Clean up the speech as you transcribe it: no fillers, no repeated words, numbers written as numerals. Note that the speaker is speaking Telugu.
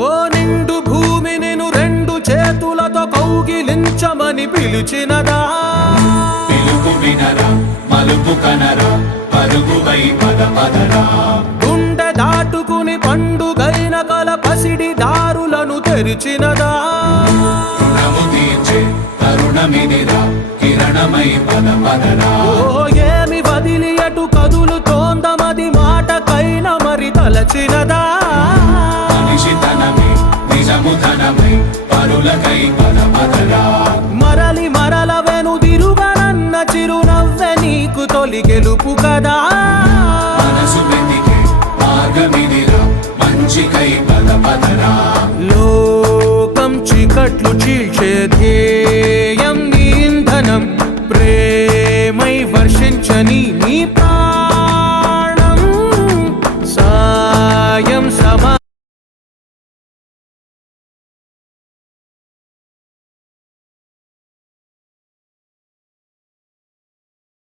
ఓ నిండు భూమి నిన్ను రెండు చేతులతో కౌగిలించమని పిలిచినదా పిలుపు వినరా మలుపు కనరా పరుగువై పద పదరా గుండె దాటుకుని పండుగైన కల పసిడి దారులను తెరిచినదా రుణము తీర్చే తరుణమిదిరా కిరణమై పద పదరా ఓ ఏమి వదిలి అటు కదులుతోందమది మాటకైన మరి తలచినదా మనిషితనమే నిజముతనమై పరులకై పద పదరా మరలి మరల వెనుదిరుగనన్న చిరునవ్వె నీకు తొలి గెలుపు కదా మనసు వెతికే మార్గమిదిరా మంచికై పద పదరా లోకం చీకట్లు చీల్చే ధ్యేయం నీ ఇంధనం ప్రేమై వర్షించని